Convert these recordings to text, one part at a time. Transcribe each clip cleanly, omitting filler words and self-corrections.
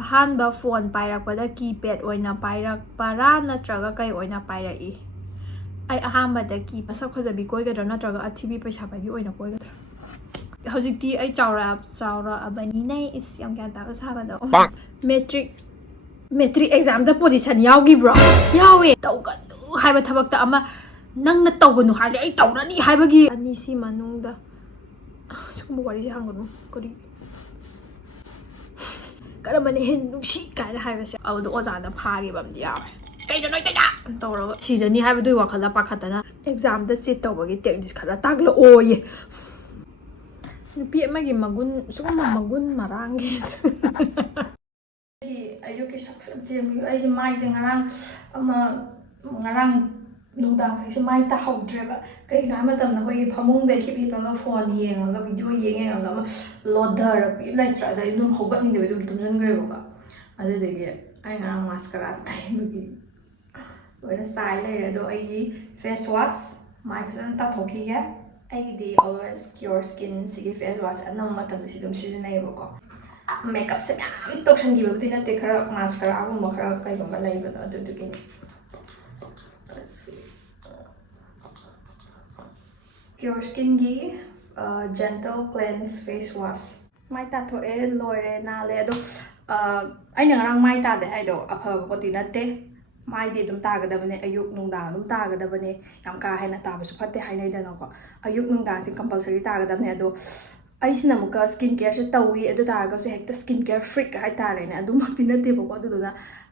ꯑꯍꯥꯟꯕ ꯐꯣꯟ ꯄꯥꯏꯔꯛꯄꯗ ꯀꯤꯄꯦꯗ ꯑꯣꯏꯅ ꯄꯥꯏꯔꯛꯄꯔꯥ ꯅꯠꯇ꯭ꯔꯒ ꯀꯩ ꯑꯣꯏꯅ ꯄꯥꯏꯔꯛꯏ? ꯑꯩ ꯑꯍꯥꯟꯕꯗ ꯃꯁꯛ ꯐꯖꯕꯤ ꯀꯣꯏꯒꯗ꯭ꯔꯥ ꯅꯠꯇ꯭ꯔꯒ ꯑꯊꯤꯕꯤ ꯄꯩꯁꯥ ꯄꯥꯏꯕꯤ ꯑꯣꯏꯅ ꯀꯣꯏꯒꯗ꯭ꯔꯥ? ꯍꯧꯖꯤꯛꯇꯤ ꯑꯩ ꯆꯥꯎꯔꯛꯑꯕꯅꯤꯅꯦ ꯏꯁ ꯌꯥꯝ ꯒ꯭ꯌꯥꯟ ꯇꯥꯕ ꯁꯥꯕꯗꯣ. ꯃꯦꯇ꯭ꯔꯤꯛ ꯑꯦꯛꯖꯥꯝꯗ ꯄꯣꯖꯤꯁꯟ ꯌꯥꯎꯈꯤꯕ꯭ꯔꯣ? ꯌꯥꯎꯋꯦ. ꯇꯧꯒꯅꯨ ꯍꯥꯏꯕ ꯊꯕꯛꯇ ꯑꯃ ꯅꯪꯅ ꯇꯧꯒꯅꯨ ꯍꯥꯏꯔꯗꯤ ꯑꯩ ꯇꯧꯔꯅꯤ ꯍꯥꯏꯕꯒꯤ ꯑꯅꯤꯁꯤ ꯃꯅꯨꯡꯗ ꯁꯤꯒꯨꯝꯕ ꯋꯥꯔꯤꯁꯦ ꯍꯪꯒꯅꯨ. ꯀꯔꯝꯕꯅ ꯍꯦꯟꯅ ꯅꯨꯡꯁꯤ ꯀꯥꯏꯅ ꯍꯥꯏꯕꯁꯦ ꯑꯗꯨꯗ ꯑꯣꯖꯥꯅ ꯐꯥꯈꯤꯕ ꯑꯃꯗꯤ ꯌꯥꯎꯋꯦ. ꯀꯩꯅꯣ ꯅꯣꯏ ꯇꯩꯗ ꯇꯧꯔꯒ ꯁꯤꯔꯅꯤ ꯍꯥꯏꯕꯗꯨꯒꯤ ꯋꯥꯈꯜꯗ ꯄꯥꯈꯠꯇꯅ ꯑꯦꯛꯖꯥꯝꯗ ꯆꯤꯠ ꯇꯧꯕꯒꯤ ꯇꯦꯛꯅꯤꯛꯁ ꯈꯔ ꯇꯥꯛꯂꯛꯑꯣꯌꯦ. ꯅꯨꯄꯤ ꯑꯃꯒꯤ ꯃꯒꯨꯟ ꯁꯤꯒꯨꯝꯕ ꯃꯒꯨꯟ ꯃꯔꯥꯡꯒꯤ ꯑꯌꯨꯛꯀꯤ ꯁꯛꯁꯨ ꯑꯩꯁꯦ ꯃꯥꯏꯁꯦ ꯉꯔꯥꯡ ꯅꯨꯡꯗꯥꯡꯁꯦ ꯃꯥꯏ ꯇꯥꯍꯧꯗ꯭ꯔꯦꯕ. ꯀꯩꯒꯤꯅꯣ ꯍꯥꯏꯕ ꯃꯇꯝꯗ ꯑꯩꯈꯣꯏꯒꯤ ꯐꯃꯨꯡꯗ ꯍꯤꯞꯄꯒ ꯐꯣꯟ ꯌꯦꯡꯉꯒ ꯚꯤꯗꯤꯑꯣ ꯌꯦꯡꯉꯒ ꯑꯃ ꯂꯣꯊꯔꯛꯄꯤ ꯂꯩꯇ꯭ꯔꯥ. ꯑꯗꯩ ꯑꯗꯨꯝ ꯍꯧꯒꯠꯅꯤꯡꯗꯕꯤ ꯑꯗꯨꯝ ꯇꯨꯝꯁꯤꯟꯈ꯭ꯔꯦꯕꯀꯣ. ꯑꯗꯨꯗꯒꯤ ꯑꯩ ꯉꯔꯥꯡ ꯃꯥꯁꯀꯔꯥ ꯇꯩꯕꯒꯤ ꯂꯣꯏꯅ ꯆꯥꯏ ꯂꯩꯔꯦ. ꯑꯗꯣ ꯑꯩꯒꯤ ꯐꯦꯁ ꯋꯥꯁ ꯃꯥꯏ ꯐꯖꯅ ꯇꯥꯊꯣꯛꯈꯤꯒꯦ. ꯑꯩꯒꯤꯗꯤ ꯑꯣꯜꯋꯦꯁ CureSkin ꯁꯤꯒꯤ ꯐꯦꯁ ꯋꯥꯁ ꯑꯅꯝꯕ ꯃꯇꯝꯗ ꯁꯤ ꯑꯗꯨꯝ ꯁꯤꯖꯤꯟꯅꯩꯌꯦꯕꯀꯣ. ꯃꯦꯀꯞꯁꯦ ꯃꯌꯥꯝ ꯇꯧꯁꯟꯈꯤꯕꯕꯨꯗꯤ ꯅꯠꯇꯦ. ꯈꯔ ꯃꯥꯁꯀꯔꯥꯒꯨꯝꯕ ꯈꯔ ꯀꯩꯒꯨꯝꯕ ꯂꯩꯕꯗꯣ ꯑꯗꯨꯗꯨꯒꯤꯅꯤ. CureSkinꯒꯤ ꯖꯦꯟꯇꯜ ꯀ꯭ꯂꯦꯟꯁ ꯐꯦꯁ ꯋꯥꯁ. ꯃꯥꯏ ꯇꯥꯊꯣꯛꯑꯦ ꯂꯣꯏꯔꯦ ꯅꯥꯜꯂꯦ. ꯑꯗꯣ ꯑꯩꯅ ꯉꯔꯥꯡ ꯃꯥꯏ ꯇꯥꯗꯦ ꯍꯥꯏꯗꯣ ꯑꯐꯕ ꯄꯣꯠꯇꯤ ꯅꯠꯇꯦ. ꯃꯥꯏꯗꯤ ꯑꯗꯨꯝ ꯇꯥꯒꯗꯕꯅꯦ. ꯑꯌꯨꯛ ꯅꯨꯡꯗꯥꯡ ꯑꯗꯨم ꯇꯥꯒꯗꯕꯅꯦ. ꯌꯥꯝ ꯀꯥ ꯍꯦꯟꯅ ꯇꯥꯕꯁꯨ ꯐꯠꯇꯦ ꯍꯥꯏꯅꯩꯗꯅꯀꯣ. ꯑꯌꯨꯛ ꯅꯨꯡꯗꯥꯡꯁꯦ ꯀꯝꯄꯜꯁꯔꯤ ꯇꯥꯒꯗꯕꯅꯦ. ꯑꯗꯣ ꯑꯩꯁꯤꯅ ꯑꯃꯨꯛꯀ ꯁ꯭ꯀꯤꯟ ꯀꯦꯌꯔꯁꯦ ꯇꯧꯋꯤ. ꯑꯗꯨ ꯇꯥꯔꯒꯁꯨ ꯍꯦꯛꯇ ꯁ꯭ꯀꯤꯟ ꯀꯦꯌꯔ ꯐ꯭रिꯛ ꯍꯥꯏꯇꯥꯔꯦꯅꯦ. ꯑꯗꯨꯃꯛꯇꯤ ꯅꯠꯇꯦꯕꯀꯣ. ꯑꯗꯨꯗꯨꯅ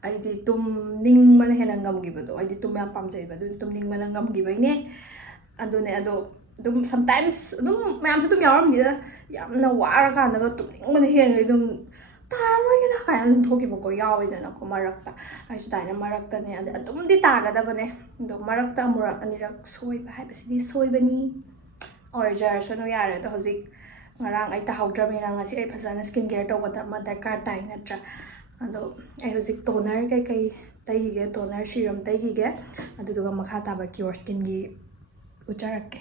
ꯑꯩꯗꯤ ꯇꯨꯝꯅꯤꯡꯕꯅ ꯍꯦꯟꯅ ꯉꯝꯈꯤꯕꯗꯣ. ꯑꯩꯗꯤ ꯇꯨꯝ ꯌꯥꯝ ꯄꯥꯝꯖꯩꯕ. ꯑꯗꯨ ꯇꯨꯝꯅꯤꯡꯕꯅ ꯉꯝꯈꯤꯕꯩꯅꯦ. ꯑꯗꯨꯅꯦ. ꯑꯗꯣ ꯑꯗꯨꯝ ꯁꯝꯇꯥꯏꯝꯁ ꯑꯗꯨꯝ ꯃꯌꯥꯝꯁꯨ ꯑꯗꯨꯝ ꯌꯥꯎꯔꯝꯅꯤꯗ. ꯌꯥꯝꯅ ꯋꯥꯔꯀꯥꯟꯗꯒ ꯇꯨꯝꯅꯤꯡꯕꯅ ꯍꯦꯟꯅ ꯑꯗꯨꯝ ꯇꯥꯔꯣꯏꯒꯦꯗ ꯀꯥꯏꯅ ꯑꯗꯨꯝ ꯊꯣꯛꯈꯤꯕꯀꯣ ꯌꯥꯎꯋꯦꯗꯅꯀꯣ ꯃꯔꯛꯇ. ꯑꯩꯁꯨ ꯇꯥꯏꯅ ꯃꯔꯛꯇꯅꯦ. ꯑꯗꯨꯝꯗꯤ ꯇꯥꯒꯗꯕꯅꯦ. ꯑꯗꯣ ꯃꯔꯛꯇ ꯑꯃꯨꯔꯛ ꯑꯅꯤꯔꯛ ꯁꯣꯏꯕ ꯍꯥꯏꯕꯁꯤꯗꯤ ꯁꯣꯏꯕꯅꯤ. ꯑꯣꯏꯖꯔꯁꯅꯨ ꯌꯥꯔꯦ. ꯑꯗꯣ ꯍꯧꯖꯤꯛ ꯉꯔꯥꯡ ꯑꯩ ꯇꯥꯍꯧꯗ꯭ꯔꯕꯅꯤꯅ ꯉꯁꯤ ꯑꯩ ꯐꯖꯅ ꯁ꯭ꯀꯤꯟ ꯀꯦꯌꯔ ꯇꯧꯕ ꯑꯃ ꯗꯔꯀꯥꯔ ꯇꯥꯏ ꯅꯠꯇ꯭ꯔꯥ. ꯑꯗꯣ ꯑꯩ ꯍꯧꯖꯤꯛ ꯇꯣꯅꯔ ꯀꯩꯀꯩ ꯇꯩꯈꯤꯒꯦ. Toner serum ꯇꯩꯈꯤꯒꯦ. ꯑꯗꯨꯗꯨꯒ ꯃꯈꯥ ꯇꯥꯕ CureSkinꯒꯤ ꯎꯠꯆꯔꯛꯀꯦ.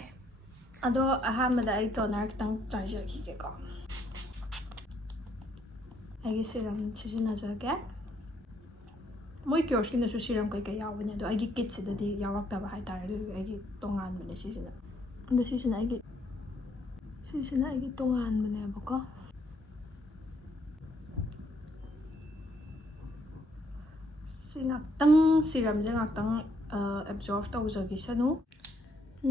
ꯑꯗꯣ ꯑꯍꯥꯟꯕꯗ ꯑꯩ ꯇꯣꯅꯔ ꯈꯤꯇꯪ ꯆꯥꯏꯖꯈꯤꯒꯦꯀꯣ. ꯑꯩꯒꯤ ꯁꯤꯔꯝ ꯁꯤꯖꯤꯟꯅꯖꯒꯦ. ꯃꯣꯏ CureSkinꯗꯁꯨ ꯁꯤꯔꯝ ꯀꯩꯀꯩ ꯌꯥꯎꯕꯅꯦ. ꯑꯗꯣ ꯑꯩꯒꯤ ꯀꯤꯠꯁꯤꯗꯗꯤ ꯌꯥꯎꯔꯛꯇꯕ ꯍꯥꯏꯇꯥꯔꯦ. ꯑꯗꯨꯗꯨꯒꯤ ꯑꯩꯒꯤ ꯇꯣꯉꯥꯟꯕꯅꯦ ꯁꯤꯁꯤꯅ. ꯑꯗꯣ ꯁꯤꯁꯤꯅ ꯑꯩꯒꯤ ꯇꯣꯉꯥꯟꯕꯅꯦꯕꯀꯣ. ꯁꯤ ꯉꯥꯛꯇꯪ ꯁꯤꯔꯝꯁꯦ ꯉꯥꯛꯇꯪ ꯑꯦꯕꯖꯣꯔꯞ ꯇꯧꯖꯈꯤꯁꯅꯨ.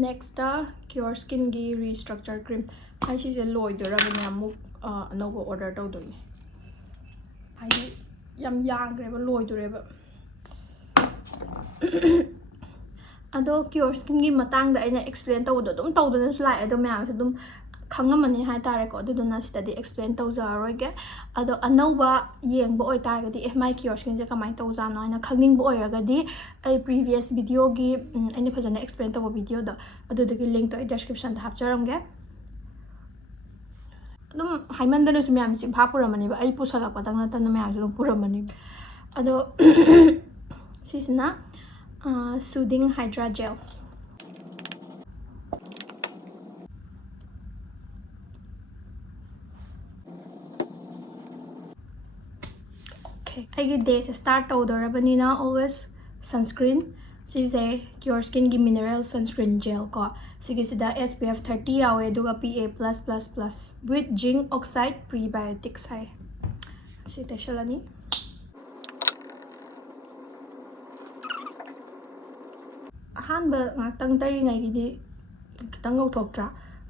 ネꯛꯁꯇ CureSkinꯒꯤ ꯔꯤꯁꯇ꯭ꯔꯛꯆꯔ ꯀ꯭ꯔꯤꯝ. ꯑꯩ ꯁꯤꯁꯦ ꯂꯣꯏꯗꯣꯔꯕꯅꯦ. ꯑꯃꯨꯛ ꯑꯅꯧꯕ ꯑꯣꯔꯗꯔ ꯇꯧꯗꯣꯏꯅꯦ. ꯍꯥꯏꯗꯤ ꯌꯥꯝ ꯌꯥꯡꯈ꯭ꯔꯦꯕ ꯂꯣꯏꯗꯣꯔꯦꯕ. ꯑꯗꯣ CureSkinꯒꯤ ꯃꯇꯥꯡꯗ ꯑꯩꯅ ꯑꯦꯛꯁꯄ꯭ꯂꯦꯟ ꯇꯧꯕꯗꯣ ꯑꯗꯨꯝ ꯇꯧꯗꯨꯅꯁꯨ ꯂꯥꯛꯑꯦ. ꯑꯗꯣ ꯃꯌꯥꯝꯁꯨ ꯑꯗꯨꯝ ꯈꯪꯉꯝꯃꯅꯤ ꯍꯥꯏꯇꯥꯔꯦꯀꯣ. ꯑꯗꯨꯗꯨꯅ ꯁꯤꯗꯗꯤ ꯑꯦꯛꯁꯄ꯭ꯂꯦꯟ ꯇꯧꯖꯔꯔꯣꯏꯒꯦ. ꯑꯗꯣ ꯑꯅꯧꯕ ꯌꯦꯡꯕ ꯑꯣꯏꯇꯥꯔꯒꯗꯤ ꯃꯥꯏ CureSkinꯁꯦ ꯀꯃꯥꯏꯅ ꯇꯧꯖꯥꯠꯅꯣ ꯍꯥꯏꯅ ꯈꯪꯅꯤꯡꯕ ꯑꯣꯏꯔꯒꯗꯤ ꯑꯩ ꯄ꯭ꯔꯤꯚꯤꯌꯁ ꯚꯤꯗꯤꯑꯣꯒꯤ ꯑꯩꯅ ꯐꯖꯅ ꯑꯦꯛꯁꯄ꯭ꯂꯦꯟ ꯇꯧꯕ ꯚꯤꯗꯤꯑꯣꯗꯣ ꯑꯗꯨꯗꯨꯒꯤ ꯂꯤꯡꯛꯇꯣ ꯑꯩ ꯗꯦꯁꯀ꯭ꯔꯤꯞꯁꯟꯗ ꯍꯥꯞꯆꯔꯝꯒꯦ. ꯑꯗꯨꯝ ꯍꯥꯏꯃꯟꯗꯅꯁꯨ ꯃꯌꯥꯝ ꯆꯤꯟꯐꯥ ꯄꯨꯔꯝꯃꯅꯤꯕ. ꯑꯩ ꯄꯨꯁꯜꯂꯛꯄꯗꯪ ꯅꯠꯇꯅ ꯃꯌꯥꯝꯁꯨ ꯑꯗꯨꯝ ꯄꯨꯔꯝꯃꯅꯤꯕ. ꯑꯗꯣ ꯁꯤꯁꯤꯅ ꯁꯨꯗꯤꯡ ꯍꯥꯏꯗ꯭ꯔꯥ ꯖꯦꯜ. ꯑꯩꯒꯤ ꯗꯦꯁꯦ ꯁ꯭ꯇꯥꯔꯠ ꯇꯧꯗꯣꯔꯕꯅꯤꯅ ꯑꯣꯜꯋꯦꯁ ꯁꯟꯁꯀ꯭ꯔꯤꯟ. ꯁꯤꯁꯦ CureSkinꯒꯤ ꯃꯤꯅꯔꯦꯜ ꯁꯟꯁꯀ꯭ꯔꯤꯟ ꯖꯦꯜ ꯀꯣ. ꯁꯤꯒꯤꯁꯤꯗ SPF 30 ꯌꯥꯎꯋꯦ. ꯑꯗꯨꯒ PA+++ ꯋꯤꯠ ꯖꯤꯡ ꯑꯣꯛꯁꯥꯏഡ് ꯄ꯭ꯔꯤꯕꯥꯏꯑꯣꯇꯤꯛꯁ ꯍꯥꯏ. ꯁꯤ ꯇꯩꯁꯜꯂꯅꯤ. ꯑꯍꯥꯟꯕ ꯉꯥꯛꯇꯪ ꯇꯩꯔꯤꯉꯩꯒꯤꯗꯤ ꯈꯤꯇꯪ ꯉꯧꯊꯣꯛꯇ꯭ꯔꯥ.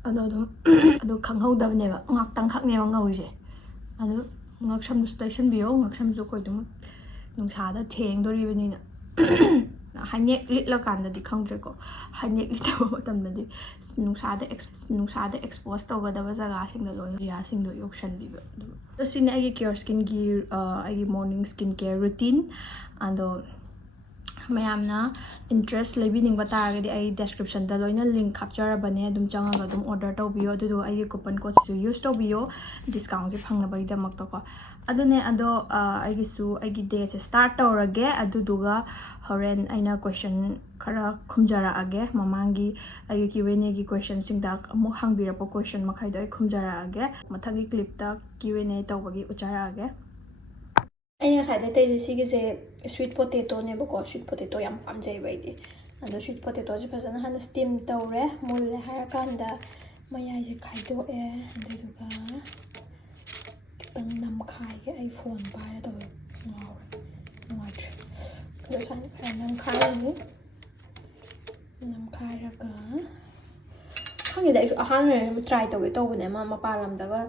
ꯑꯗꯣ ꯈꯪꯍꯧꯗꯕꯅꯦꯕ. ꯉꯥꯛꯇꯪ ꯈꯛꯅꯦꯕ ꯉꯧꯔꯤꯁꯦ. ꯑꯗꯣ ꯉꯛꯁꯝꯗꯁꯨ ꯇꯩꯁꯟꯕꯤꯌꯣ. ꯉꯛꯁꯝꯁꯨ ꯑꯩꯈꯣꯏ ꯑꯗꯨꯝ ꯅꯨꯡꯁꯥꯗ ꯊꯦꯡꯗꯣꯔꯤꯕꯅꯤꯅ. ꯍꯥꯏꯅꯦꯛ ꯂꯤꯠꯂꯀꯥꯟꯗꯗꯤ ꯈꯪꯗ꯭ꯔꯦꯀꯣ. ꯍꯥꯏꯅꯦꯛ ꯂꯤꯠꯇꯕ ꯃꯇꯝꯗꯗꯤ ꯅꯨꯡꯁꯥꯗ ꯑꯦꯛꯁꯄꯣꯖ ꯇꯧꯒꯗꯕ ꯖꯒꯥꯁꯤꯡꯗ ꯂꯣꯏꯅ ꯌꯥꯁꯤꯡꯗꯣ ꯌꯣꯛꯁꯟꯕꯤꯕ. ꯑꯗꯣ ꯁꯤꯅ ꯑꯩꯒꯤ CureSkinꯒꯤ ꯑꯩꯒꯤ ꯃꯣꯔꯅꯤꯡ ꯁ꯭ꯀꯤꯟ ꯀꯦꯌꯔ ꯔꯨꯇꯤꯟ. ꯑꯗꯣ ꯃꯌꯥꯝꯅ ꯏꯟꯇꯔꯦꯁ ꯂꯩꯕꯤꯅꯤꯡꯕ ꯇꯥꯔꯒꯗꯤ ꯑꯩ ꯗꯦꯁꯀ꯭ꯔꯤꯞꯁꯟꯗ ꯂꯣꯏꯅ ꯂꯤꯡꯛ ꯍꯥꯞꯆꯔꯕꯅꯦ. ꯑꯗꯨꯝ ꯆꯪꯉꯒ ꯑꯗꯨꯝ ꯑꯣꯔꯗꯔ ꯇꯧꯕꯤꯌꯣ. ꯑꯗꯨꯗꯨꯒ ꯑꯩꯒꯤ ꯀꯨꯄꯟ ꯀꯣꯗꯁꯤꯁꯨ ꯌꯨꯁ ꯇꯧꯕꯤꯌꯣ ꯗꯤꯁꯀꯥꯎꯟꯁꯦ ꯐꯪꯅꯕꯒꯤꯗꯃꯛꯇꯀꯣ. ꯑꯗꯨꯅꯦ. ꯑꯗꯣ ꯑꯩꯒꯤ ꯗꯦꯁꯦ ꯁ꯭ꯇꯥꯔꯠ ꯇꯧꯔꯒꯦ. ꯑꯗꯨꯗꯨꯒ ꯍꯣꯔꯦꯟ ꯑꯩꯅ ꯀ꯭ꯋꯦꯁꯟ ꯈꯔ ꯈꯨꯝꯖꯔꯛꯑꯒꯦ. ꯃꯃꯥꯡꯒꯤ ꯑꯩꯒꯤ Q&Aꯒꯤ ꯀ꯭ꯋꯦꯁꯟꯁꯤꯡꯗ ꯑꯃꯨꯛ ꯍꯪꯕꯤꯔꯛꯄ ꯀ꯭ꯋꯦꯁꯟ ꯃꯈꯩꯗꯣ ꯑꯩ ꯈꯨꯝꯖꯔꯛꯑꯒꯦ. ꯃꯊꯪꯒꯤ ꯀ꯭ꯂꯤꯞꯇ Q&A ꯇꯧꯕꯒꯤ ꯎꯠꯆꯔꯛꯑꯒꯦ. ꯑꯩꯅ ꯉꯁꯥꯏꯗ ꯇꯩꯗꯤ ꯁꯤꯒꯤꯁꯦ ꯁ꯭ꯋꯤꯠ ꯄꯣꯇꯦꯇꯣꯅꯦꯕꯀꯣ ꯁ꯭ꯋꯤꯠ ꯄꯣꯇꯦꯇꯣ ꯌꯥꯝ ꯄꯥꯝꯖꯩꯕ ꯑꯩꯗꯤ ꯑꯗꯣ ꯁ꯭ꯋꯤꯠ ꯄꯣꯇꯦꯇꯣꯁꯦ ꯐꯖꯅ ꯍꯥꯟꯅ ꯁ꯭ꯇꯤꯝ ꯇꯧꯔꯦ ꯃꯨꯜꯂꯦ ꯍꯥꯏꯔꯀꯥꯟꯗ ꯃꯌꯥꯏꯁꯦ ꯈꯥꯏꯗꯣꯛꯑꯦ ꯑꯗꯨꯗꯨꯒ ꯈꯤꯇꯪ ꯅꯝꯈꯥꯏꯒꯦ ꯑꯩ ꯐꯣꯟ ꯄꯥꯏꯔ ꯇꯧꯋꯦ ꯉꯥꯎꯔꯦ ꯅꯨꯡꯉꯥꯏꯇ꯭ꯔꯦ ꯑꯗꯣ ꯁꯨꯃꯥꯏꯅ ꯈꯔ ꯅꯝꯈꯥꯏꯔꯅꯤ ꯅꯝꯈꯥꯏꯔꯒ ꯈꯪꯗꯦꯗ ꯑꯩꯁꯨ ꯑꯍꯥꯟꯕ ꯇ꯭ꯔꯥꯏ ꯇꯧꯒꯦ ꯇꯧꯕꯅꯦ ꯑꯃ ꯃꯄꯥꯟ ꯂꯝꯗꯒ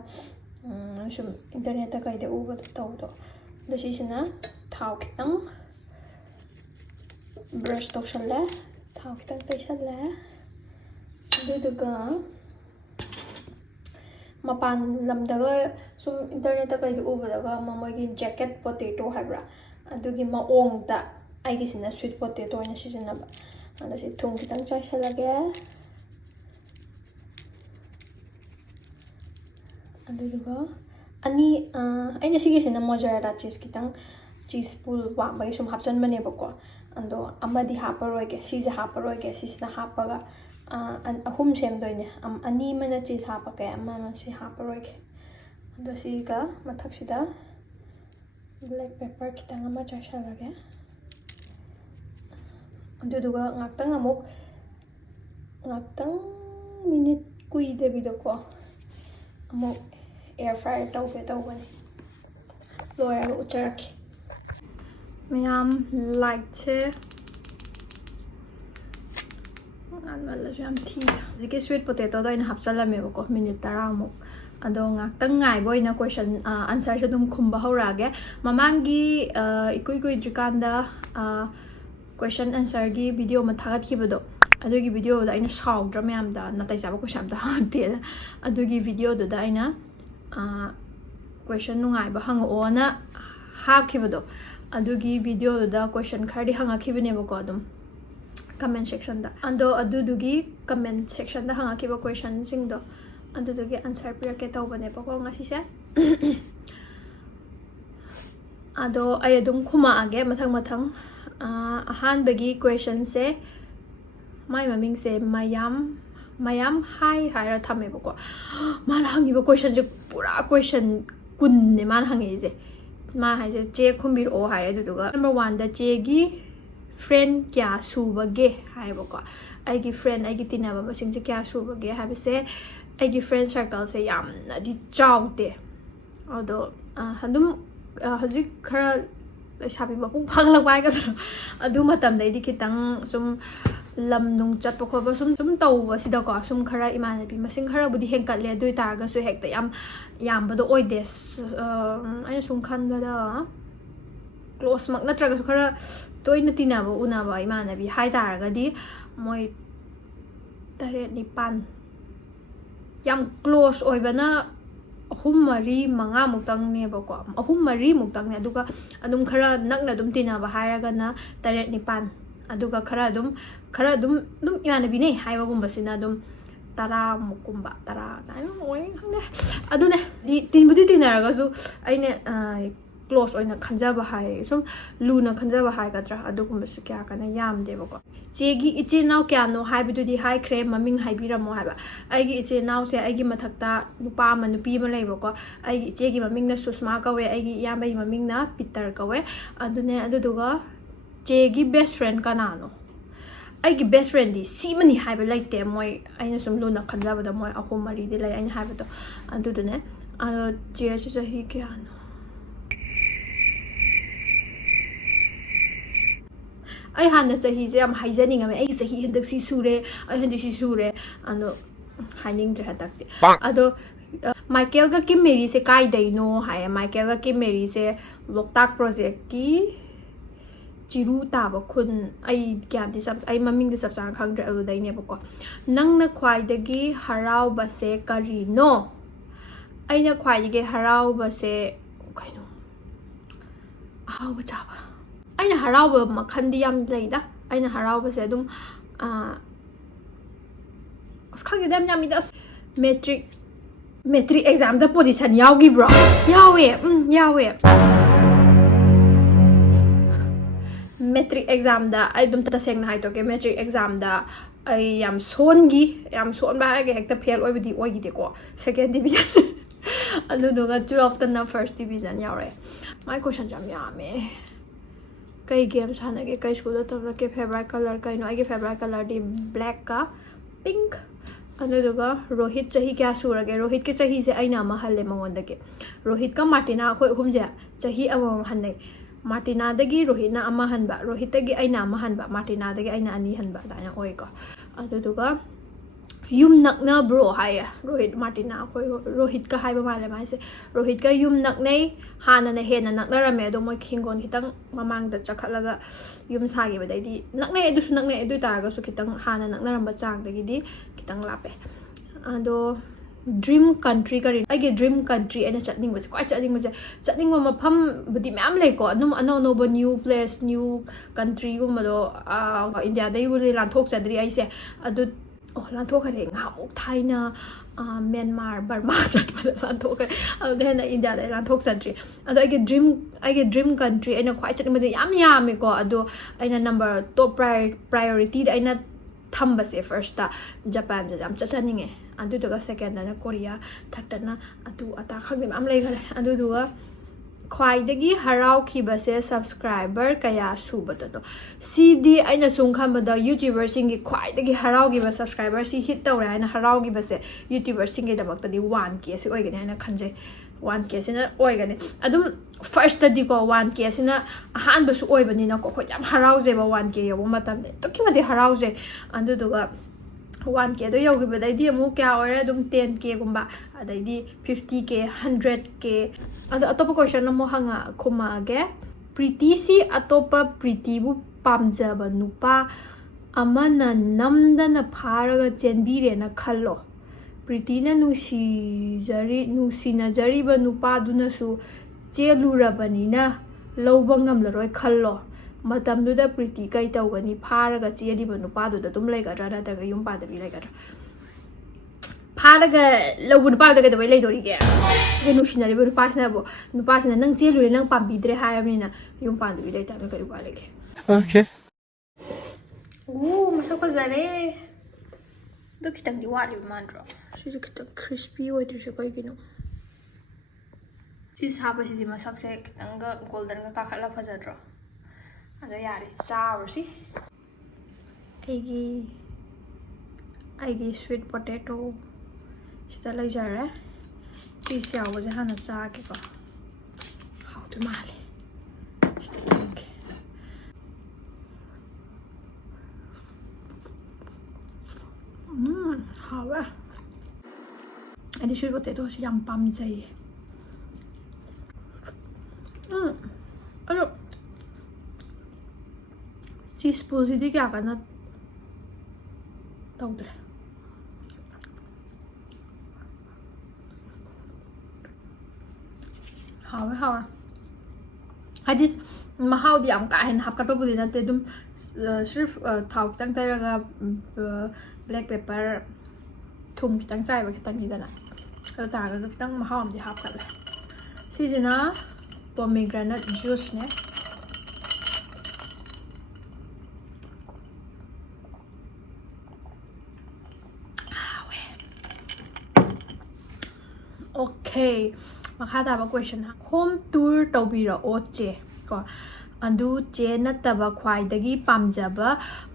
ꯁꯨꯝ ꯏꯟꯇꯔꯅꯦꯠꯇ ꯀꯩꯗ ꯎꯕꯗ ꯇꯧꯕꯗꯣ ꯑꯗꯣ ꯁꯤꯁꯤꯅ ꯊꯥꯎ ꯈꯤꯇꯪ brush tꯧꯁꯜꯂꯦ ꯊꯥꯎ ꯈꯤꯇꯪ ꯇꯩꯁꯜꯂꯦ ꯑꯗꯨꯗꯨꯒ ꯃꯄꯥꯟ ꯂꯝꯗꯒ ꯁꯨꯝ ꯏꯟꯇꯔꯅꯦꯠꯇ ꯀꯩꯗ ꯎꯕꯗꯒ ꯑꯃ ꯃꯣꯏꯒꯤ ꯖꯦꯀꯦꯠ ꯄꯣꯇꯦꯇꯣ ꯍꯥꯏꯕ꯭ꯔꯥ ꯑꯗꯨꯒꯤ ꯃꯑꯣꯡꯗ ꯑꯩꯒꯤꯁꯤꯅ ꯁ꯭ꯋꯤꯠ ꯄꯣꯇꯦꯇꯣ ꯑꯣꯏꯅ ꯁꯤꯖꯤꯟꯅꯕ ꯑꯗꯣ ꯁꯤ ꯊꯨꯝ ꯈꯤꯇꯪ ꯆꯥꯏꯁꯜꯂꯒꯦ ꯑꯗꯨꯗꯨꯒ ꯑꯩꯅ ꯁꯤꯒꯤꯁꯤꯅ ꯃꯣꯖꯥꯔꯦꯂꯥ ꯆꯤꯁ ꯈꯤꯇꯪ ꯆꯤꯁ ꯄꯨꯜ ꯄꯥꯝꯕꯒꯤ ꯁꯨꯝ ꯍꯥꯞꯆꯟꯕꯅꯦꯕꯀꯣ ꯑꯗꯣ ꯑꯃꯗꯤ ꯍꯥꯞꯄꯔꯣꯏꯒꯦ ꯁꯤꯁꯦ ꯍꯥꯞꯄꯔꯣꯏꯒꯦ ꯁꯤꯁꯤꯅ ꯍꯥꯞꯄꯒ ꯑꯍꯨꯝ ꯁꯦꯝꯗꯣꯏꯅꯦ ꯑꯅꯤ ꯑꯃꯅ ꯆꯤꯁ ꯍꯥꯞꯄꯒꯦ ꯑꯃꯅ ꯁꯤ ꯍꯥꯞꯄꯔꯣꯏꯒꯦ ꯑꯗꯣ ꯁꯤꯒ ꯃꯊꯛꯁꯤꯗ ꯕ꯭ꯂꯦꯛ ꯄꯦꯄꯔ ꯈꯤꯇꯪ ꯑꯃ ꯆꯥꯏꯁꯜꯂꯒꯦ ꯑꯗꯨꯗꯨꯒ ꯉꯥꯛꯇꯪ ꯃꯤꯅꯤꯠ ꯀꯨꯏꯗꯕꯤꯗꯀꯣ ꯑꯃꯨꯛ ꯑꯦꯌꯔ ꯐ꯭ꯔꯥꯏꯌꯔ ꯇꯧꯒꯦ ꯇꯧꯕꯅꯤ ꯂꯣꯏꯔꯒ ꯎꯠꯆꯔꯛꯀꯦ ꯃꯌꯥꯝ ꯂꯥꯏꯠꯁꯦ ꯉꯥꯟꯃꯜꯂꯁꯨ ꯌꯥꯝ ꯊꯤꯗ ꯍꯧꯖꯤꯛꯀꯤ ꯁ꯭ꯋꯤꯠ ꯄꯣꯇꯦꯇꯣꯗꯣ ꯑꯩꯅ ꯍꯥꯞꯆꯜꯂꯝꯃꯦꯕꯀꯣ ꯃꯤꯅꯤꯠ 10ꯃꯨꯛ ꯑꯗꯣ ꯉꯥꯛꯇꯪ ꯉꯥꯏꯕ ꯑꯣꯏꯅ ꯀ꯭ꯋꯦꯁꯟ ꯑꯟꯁꯔꯁꯦ ꯑꯗꯨꯝ ꯈꯨꯝꯕ ꯍꯧꯔꯛꯑꯒꯦ ꯃꯃꯥꯡꯒꯤ ꯏꯀꯨꯏ ꯀꯨꯏꯗ꯭ꯔꯤꯀꯥꯟꯗ ꯀ꯭ꯋꯦꯁꯟ ꯑꯟꯁꯔꯒꯤ ꯚꯤꯗꯤꯑꯣ ꯑꯃ ꯊꯥꯒꯠꯈꯤꯕꯗꯣ ꯑꯗꯨꯒꯤ ꯚꯤꯗꯤꯑꯣꯗ ꯑꯩꯅ ꯁꯥꯎꯗ꯭ꯔ ꯃꯌꯥꯝꯗ ꯅꯥꯇꯩ ꯆꯥꯕ ꯀ꯭ꯋꯦꯁꯟ ꯑꯝꯇ ꯍꯪꯉꯛꯇꯦꯅ ꯑꯗꯨꯒꯤ ꯚꯤꯗꯤꯑꯣꯗꯨꯗ ꯑꯩꯅ ꯀ꯭ꯋꯦꯁꯟ ꯅꯨꯡꯉꯥꯏꯕ ꯍꯪꯉꯛꯑꯣꯅ ꯍꯥꯞꯈꯤꯕꯗꯣ ꯑꯗꯨꯒꯤ ꯚꯤꯗꯤꯑꯣꯗꯨꯗ ꯀ꯭ꯋꯦꯁꯟ ꯈꯔꯗꯤ ꯍꯪꯉꯛꯈꯤꯕꯅꯦꯕꯀꯣ ꯑꯗꯨꯝ comment section da ando adudugi comment section da hangakhiba question sing do adudugi answer pirake tawbane bako ngasi se ado ay adum khuma age mathang mathang ahan bagi question se mai maming se mayam hai haira thame bako mal hangi ba question je pura question kun ne man hangi je ma hai je che khumbidre o haire aduduga number 1 da che gi friend kya subage haibako aigi friend aigi tinaba masing se kya subage habise aigi friend circle se yamna di chawte ado hadum hajik khara sabi mapung phaglak bai ga adu matam dai di kitang sum lam nung chat pa khoba sum tawba sida ko sum khara imanabi masing khara budi hengkatle dui targa su hekta yam bado oide aina sum khanbada close mak natraga su khara toina tinaba unaba imanabi hai taragadi moi 8-9 yam close oibana 3-4 muktang ne bako 3-4 muktang ne aduga adum khara nakna dum tinaba hairagana 8-9 aduga khara dum imanabi ne haiba gumba sina dum 10 mukumba 10 naino oi khane adune tinbudi tinaraga su aine close oina khanjaba hai sum luna khanjaba hai gadra adugumba su kya kana yam debako chegi iche naw kya no haibidu di hai khre maming haibiramo haiba aigi iche naw se aigi mathakta nupa ma nupi ma leibako aigi iche gi maming na susma kawe aigi yambai maming na peter kawe adune aduduga chegi best friend kanano aigi best friend di simani haiba laite moi aina sum luna khanjaba da moi 3-4 di lai aina haiba to adudune che se hi kya no I hana sahi se am haijaning ame ai sahi hendak si sure ai hendi si sure ano haining dra hatakte ado Michael ga Kim Mary se kai dai no hai Michael ga Kim Mary se Loktak project ki chiru ta ba khun ai kyan di sab ai maming di sab sang khang dra adu dai ne ba ko nang na khwai dagi harau ba se kari no ai na khwai dagi harau ba se kaino aw ba cha ba aina harawa makhandi yam leida aina harawa se dum khagi dam yam ida metric exam da position yawgi bro yawe metric exam da ai dum ta seng na hai to ke metric exam da ai yam son ba ha ge hekta fail oi bidi oi gi de ko second division ꯑꯗꯨꯗꯨꯒ 12ꯇꯅ first division ꯌꯥꯎꯔꯛꯑꯦ ꯃꯥꯏ ꯀꯣꯏꯁꯟ ꯌꯥꯝ ꯌꯥꯝꯃꯦ ꯀꯩ game ꯁꯥꯟꯅꯒꯦ ꯀꯩ ꯁ꯭ꯀꯨꯜꯗ ꯇꯝꯂꯛꯀꯦ favourite colour ꯀꯩꯅꯣ ꯑꯩꯒꯤ ꯐꯦꯚꯣꯔꯥꯏꯠ ꯀꯂꯔꯗꯤ ꯕ꯭ꯂꯦꯛꯀ ꯄꯤꯡꯛ ꯑꯗꯨꯗꯨꯒ ꯔꯣꯍꯤꯠ ꯆꯍꯤ ꯀꯌꯥ ꯁꯨꯔꯒꯦ ꯔꯣꯍꯤꯠꯀꯤ ꯆꯍꯤꯁꯦ ꯑꯩꯅ ꯑꯃ ꯍꯜꯂꯦ ꯃꯉꯣꯟꯗꯒꯤ ꯔꯣꯍꯤꯠꯀ ꯃꯥꯔꯇꯤꯅꯥ ꯑꯩꯈꯣꯏ ꯑꯍꯨꯝꯁꯦ ꯆꯍꯤ ꯑꯃꯃꯝ ꯍꯟꯅꯩ ꯃꯥꯔꯇꯤꯅꯥꯗꯒꯤ ꯔꯣꯍꯤꯠꯅ ꯑꯃ ꯍꯟꯕ ꯔꯣꯍꯤꯠꯇꯒꯤ ꯑꯩꯅ ꯑꯃ ꯍꯟꯕ ꯃꯥꯔꯇꯤꯅꯥꯗꯒꯤ ꯑꯩꯅ ꯑꯅꯤ ꯍꯟꯕ ꯑꯗꯨꯃꯥꯏꯅ ꯑꯣꯏꯀꯣ ꯑꯗꯨꯗꯨꯒ ꯌꯨꯝ ꯅꯛꯅꯕ꯭ꯔꯣ ꯍꯥꯏꯌꯦ ꯔꯣꯍꯤꯠ ꯃꯥꯔꯇꯤꯅꯥ ꯑꯩꯈꯣꯏ ꯔꯣꯍꯤꯠꯀ ꯍꯥꯏꯕ ꯃꯥꯜꯂꯦ ꯃꯥꯏꯁꯦ ꯔꯣꯍꯤꯠꯀ ꯌꯨꯝ ꯅꯛꯅꯩ ꯍꯥꯟꯅꯅ ꯍꯦꯟꯅ ꯅꯛꯅꯔꯝꯃꯦ ꯑꯗꯣ ꯃꯣꯏ ꯍꯤꯡꯒꯣꯜ ꯈꯤꯇꯪ ꯃꯃꯥꯡꯗ ꯆꯈꯠꯂꯒ ꯌꯨꯝ ꯁꯥꯈꯤꯕꯗꯩꯗꯤ ꯅꯛꯅꯩ ꯑꯗꯨꯁꯨ ꯅꯛꯅꯩ ꯑꯗꯨ ꯑꯣꯏꯇꯥꯔꯒꯁꯨ ꯈꯤꯇꯪ ꯍꯥꯟꯅ ꯅꯛꯅꯔꯝꯕ ꯆꯥꯡꯗꯒꯤꯗꯤ ꯈꯤꯇꯪ ꯂꯥꯞꯄꯦ ꯑꯗꯣ ꯗ꯭रीम country ꯀꯔꯤ ꯑꯩꯒꯤ ꯗ꯭रीꯝ country ꯑꯩꯅ ꯆꯠꯅꯤꯡꯕꯁꯦ ꯈ꯭ꯋꯥꯏ ꯆꯠꯅꯤꯡꯕꯁꯦ ꯆꯠꯅꯤꯡꯕ ꯃꯐꯝꯕꯨꯗꯤ ꯃꯌꯥꯝ ꯂꯩꯀꯣ ꯑꯗꯨꯝ ꯑꯅꯧ ꯑꯅꯧꯕ ꯅ꯭ꯌꯨ ꯄ꯭ꯂꯦꯁ ꯅ꯭ꯌꯨ ꯀꯟꯇ꯭ꯔꯤꯒꯨꯝꯕꯗꯣ ꯏꯟꯗꯤꯌꯥꯗꯒꯤꯕꯨꯗꯤ ꯂꯥꯟꯊꯣꯛꯆꯗ꯭ꯔꯤ ꯑꯩꯁꯦ ꯑꯗꯨ ꯂꯥꯟꯊꯣꯛꯈ꯭ꯔꯦ ꯉꯥꯏꯍꯥꯛꯃꯨꯛ ꯊꯥꯏꯅ ꯃ꯭ꯌꯥꯟꯃꯥꯔ ꯕꯔꯃꯥ ꯆꯠꯄꯗ ꯂꯥꯟꯊꯣꯛꯈ꯭ꯔꯦ ꯑꯗꯨꯗ ꯍꯦꯟꯅ ꯏꯟꯗꯤꯌꯥꯗ ꯂꯥꯟꯊꯣꯛꯆꯗ꯭ꯔꯤ ꯑꯗꯣ ꯑꯩꯒꯤ ꯗ꯭रीꯝ country ꯑꯩꯅ ꯈ꯭ꯋꯥꯏ ꯆꯠꯅꯤꯡꯕꯗꯤ ꯌꯥꯝ ꯌꯥꯝꯃꯦꯀꯣ ꯑꯗꯣ ꯑꯩꯅ ꯅꯝꯕꯔ ꯇꯣꯞ ꯄ꯭ꯔꯥꯏꯌꯣꯔꯤꯇꯤꯗ ꯑꯩꯅ ꯊꯝꯕꯁꯦ ꯐꯥꯔꯁꯇ ꯖꯄꯥꯟꯁꯦ ꯌꯥꯝ ꯆꯠꯆꯅꯤꯡꯉꯦ ꯑꯗꯨꯗꯨꯒ ꯁꯦꯀꯦꯟꯗꯅ ꯀꯣꯔꯤꯌꯥ ꯊꯥꯔꯠꯇꯅ ꯑꯗꯨ ꯑꯇꯥ ꯈꯪꯗꯦ ꯃꯌꯥꯝ ꯂꯩꯈꯔꯦ ꯑꯗꯨꯗꯨꯒ ꯈ꯭ꯋꯥꯏꯗꯒꯤ ꯍꯔꯥꯎꯈꯤꯕꯁꯦ ꯁꯕꯁꯀ꯭ꯔꯥꯏꯕꯔ ꯀꯌా ꯁꯨꯕꯗꯅꯣ ꯁꯤꯗꯤ ꯑꯩꯅ ꯁꯨꯝ ꯈꯟꯕꯗ ꯌꯨꯇ꯭ꯌꯨꯕꯔꯁꯤꯡꯒꯤ ꯈ꯭ꯋꯥꯏꯗꯒꯤ ꯍꯔꯥꯎꯈꯤꯕ ꯁꯕꯁꯀ꯭ꯔꯥꯏꯕꯔꯁꯤ ꯍꯤꯠ ꯇꯧꯔꯦ ꯍꯥꯏꯅ ꯍꯔꯥꯎꯈꯤꯕꯁꯦ ꯌꯨꯇ꯭ꯌꯨꯕꯔꯁꯤꯡꯒꯤꯗꯃꯛꯇꯗꯤ 1K ꯁꯤ ꯑꯣꯏꯒꯅꯤ ꯍꯥꯏꯅ ꯈꯟꯖꯩ 1K ꯁꯤꯅ ꯑꯣꯏꯒꯅꯤ ꯑꯗꯨꯝ ꯐꯥꯔꯁꯇꯗꯤꯀꯣ 1K ꯁꯤꯅ ꯑꯍꯥꯟꯕꯁꯨ ꯑꯣꯏꯕꯅꯤꯅꯀꯣ ꯑꯩꯈꯣꯏ ꯌꯥꯝ ꯍꯔꯥꯎꯖꯩꯕ 1K ꯌꯧꯕ ꯃꯇꯝꯗ ꯑꯗꯨꯛꯀꯤ ꯃꯇꯤꯛ ꯍꯔꯥꯎꯖꯩ ꯑꯗꯨꯗꯨꯒ 1Kꯗꯣ ꯌꯧꯈꯤꯕꯗꯩꯗꯤ ꯑꯃꯨꯛ ꯀꯌꯥ ꯑꯣꯏꯔꯦ ꯑꯗꯨꯝ 10Kꯒꯨꯝꯕ ꯑꯗꯩꯗꯤ 50K 100K ꯑꯗꯣ ꯑꯇꯣꯞꯄ ꯀꯣꯏꯁꯟ ꯑꯃꯨꯛ ꯈꯨꯝꯃꯛꯑꯒꯦ ꯄ꯭ꯔꯤꯇꯤꯁꯤ ꯑꯇꯣꯞꯄ ꯄ꯭ꯔꯤꯇꯤꯕꯨ ꯄꯥꯝꯖꯕ ꯅꯨꯄꯥ ꯑꯃꯅ ꯅꯝꯗꯅ ꯐꯥꯔꯒ ꯆꯦꯟꯕꯤꯔꯦꯅ खल्लो प्रीतिना नुसीनजरीबा नुपादुनसु चेलुरबनिना लौबा ngamlaroi खल्लो matamduda Preeti kai tawgani pharaga cheliba nupaduda dum legadra nataga yum padabi legadra pharaga lawbu nupaduda kadawai leidorige nusinariba nupasina nang chelure nang pambidre hayamina yum padabi leitame kai upalege Okay. Masak fazare do kitang di wali mandro sisu kitang crispy oidrisu kaigino si saba si di masak se kitang ga golden ga kakhala fazadro ada yari chaursi aigi sweet potato sida laijare si siawa je hana chaake ko how to male sida okay hawa adi sweet potato si yang pamjai ayo si spoon si di kya kana tawdre hawa adi mahau di am ka hen hapkatpa budi nate dum sirf thau kitang tairaga black pepper thum kitang chaiba kitang hidana ado taraga kitang mahau amdi hapkatle sisina pomegranate juice ne okay makha taba question home tour tawbira oche ko adu che nataba khwaidagi pamjaba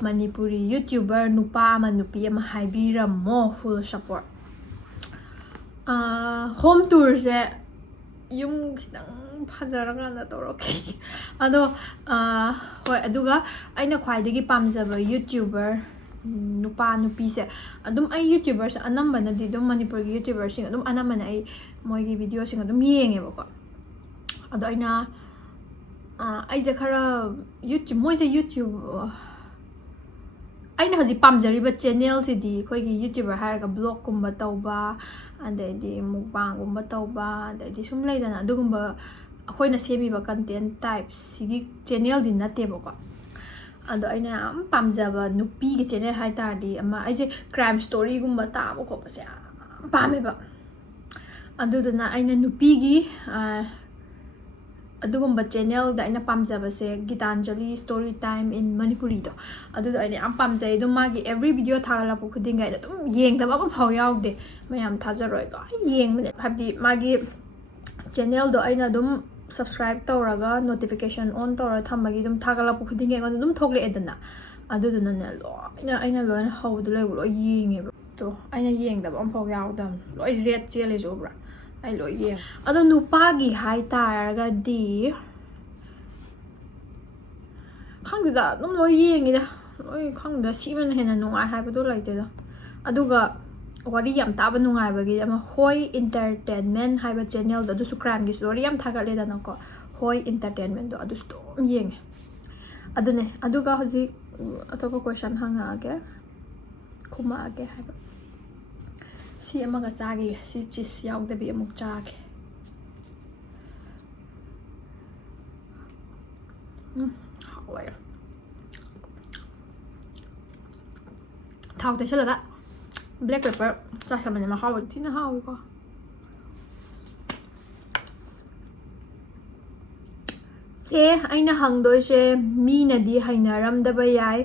manipuri youtuber nupa ama nupi ama haibirammo full support home tour se yum kitang phajaraga na toroke ado hoi aduga aina khwaidagi pamjaba youtuber nupa nupi se adum ai youtubers anambana di dum manipur gi youtubers sing adum anambana ai moi gi video sing adum yenge ba ko ado aina ai je khara youtube moi je youtube aina hoji pamjari ba channel si di khoi gi youtuber haraga blog kumba tawba adai di mukbang kumba tawba adai di sum leidana adugumba akhoina semi ba content types sigi channel di natte ba ko ado aina am pamjaba nupi gi channel hai tar di ama ai je crime story gumba ta ba ko pa se pame ba aduduna aina nupi gi adugumba channel da aina pamjaba se Gitanjali story time in Manipuri do aduda aina am pamjai do magi every video thagala pu khudinga ida dum yeng da ba phau yaw de mayam thajaroi do yeng mane habdi magi channel-do aina dum subscribe tawraga notification on tawra thamagi dum thagalappu khudinge ngon dum thokle edana aduduna ne loina aina loina hawdu lei lo yenge to aina yengdaba amphau yawdam loi red chele jobra ai loi yeng ado nupagi hai taraga di khangda dum loi yengida loi khangda siman hena nungai haibado laiteda aduga wari yam taba nungai bagi ama hoi entertainment haiba channel da dusu crime gi story yam thagat leda nako hoi entertainment do adu stom yeng adune aduga hoji atopa question hanga age khuma age haiba si amaga chagi si cheese yaugda bi amuk chage hawaya thau de chala black pepper cha samane ma haw thina haw ko se aina hangdoi se mi na di hainaram da ba yai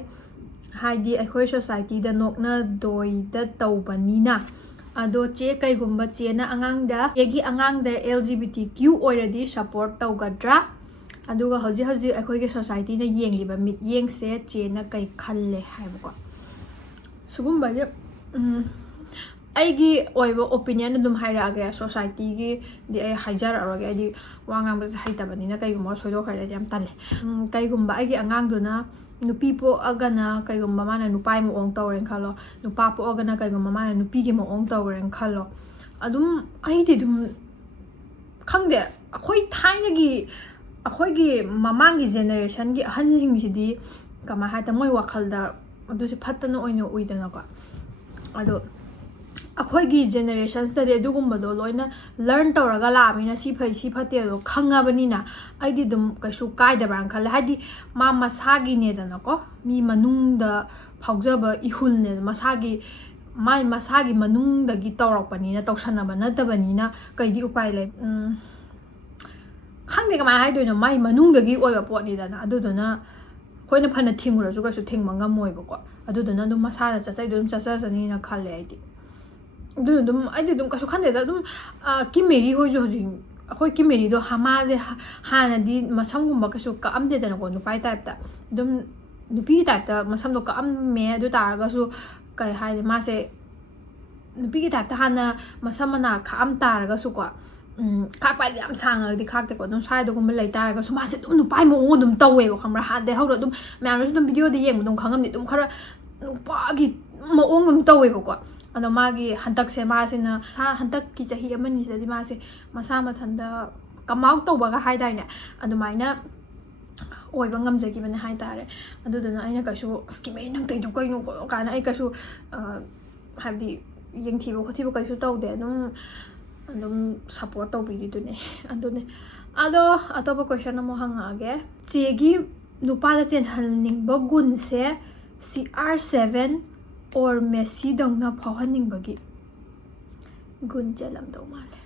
haidi akhoi society da nokna doi da tawbanina ado che kai gumba che na angang da egi angang da LGBTQ already support tawgadra aduga hoji hoji akhoi ge society na yengliba mit yeng se che na kai khalle haibko sugumba ye aigi oiba opinion dum hairaga society gi di ai hajar aroge di wangang ba haitabani na kai gumba soido khare yam talle kai gumba aigi angang duna nupi po agana kai gumba mana nupai mo ong tawren khalo nupa po agana kai gumba mana nupi gi mo ong tawren khalo adum ai di dum khangde akhoi thaina gi akhoi gi mamang gi generation gi hanjing ji di kama hata moi wakhalda adu se phattana oina uidana ko ado akhoi gi generations da de dugumba do loina learn tawraga la mina si phai si phate do khangabani na aidi dum kaisu kai da bang khale hadi ma masagi ne da nako mi manung da phaujaba ihul ne masagi mai masagi manung da gi tawrakpani na tawsanaba na tabani na kaidi upai le khangde kama hai doino mai manung da gi oiba pot ni da na aduduna koina phana thingura ju kaisu thingma ngamoi ba ko aduduna dum masada chachai dum chachasani na khale aidi dum aidi dum kasu khande da dum kimeri ho jo jing akhoi kimeri do hama je hana di masam gumba kasu ka amde da ko nupai type ta dum nupi type ta masam do ka amme du taraga su kai hai ma se nupi ki type ta hana masam mana ka am taraga su ko khak pai yam sang di khak te ko dum sai do gumba lai taraga su ma se dum nupai mo dum tawe ko khamra ha de ho dum myam ru dum video de yeng dum khangam ni dum khara nupa gi mo ong dum tawe ko ano magi hantak se ma se na sa hantak ki chahi amani se di ma se masa mathanda kamau to baga hai dai ne adumaina oi bangam jagi bane hai tare aduduna aina kasu scheme nang tai du kai no ko kana ai kasu habdi yeng thibo khothi bo kasu taw de adum support to bi du ne adune ado atoba question mo hanga age chegi nupa da chen hal ning ba gun se CR7 or Messi dong na phawaning bagi gun chelam do male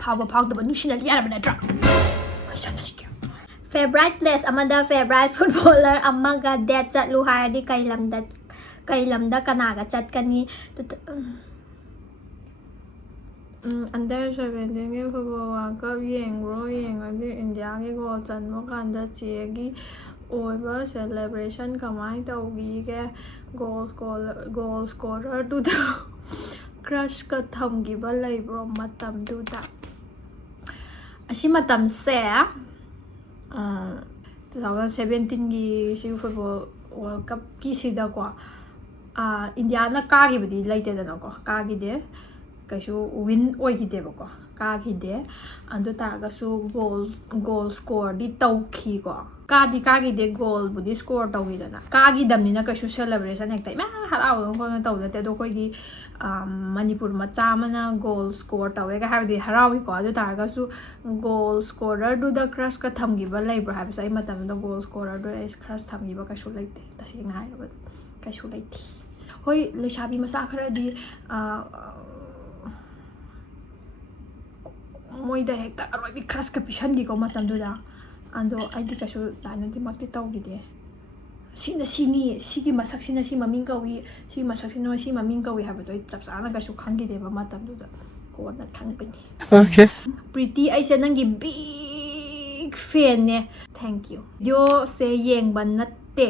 phawa phawda ba nusina liara bana tra kaisana dikya favorite place amada favorite footballer amaga date chatlu hardi kailamda kanaga chatkani under 17 ge football world cup yengadi India ge goal chanmo kanda chegi oiba celebration kamai tawgi ge goal scorer du da crush ka thamgi ba leibro matam du da asi matam se 2017 gi si football world cup ki sida ko India na ka gi bidi laite da ko ka gi de kaisu win oigide ba ko ka gi de andu ta ga su goal score di tawki ko kagi de goal budi score tawgi dana kagi damni na kaisu celebration ektai ma harau ko na tawda te do koi gi manipur macha mana goal score tawe ga habdi harawi ko adu targa su goal scorer du da crush ka thamgi ba laibra ha sai matam da goal scorer du is crush thamgi ba kaisu laite tasing hai ba kaisu laiti hoi lesabi masa khara di moida hekta aroi crush ka pisan gi ko matam du da ando aidi kasu dana di makti tawgi de sina sini sigi masak sina si maming kawi si masak sina si maming kawi ha ba doi chap sana kasu khangi de ba matam du da ꯀꯣꯟꯅ ꯈꯪꯕꯅꯤ Okay. Preeti ꯑꯩꯁꯦ ꯅꯪꯒꯤ ꯕꯤಗ್ ꯐꯦꯟꯅꯦ thank you ꯚꯤꯗꯤꯑꯣꯁꯦ ꯌꯦꯡꯕ ꯅꯠꯇꯦ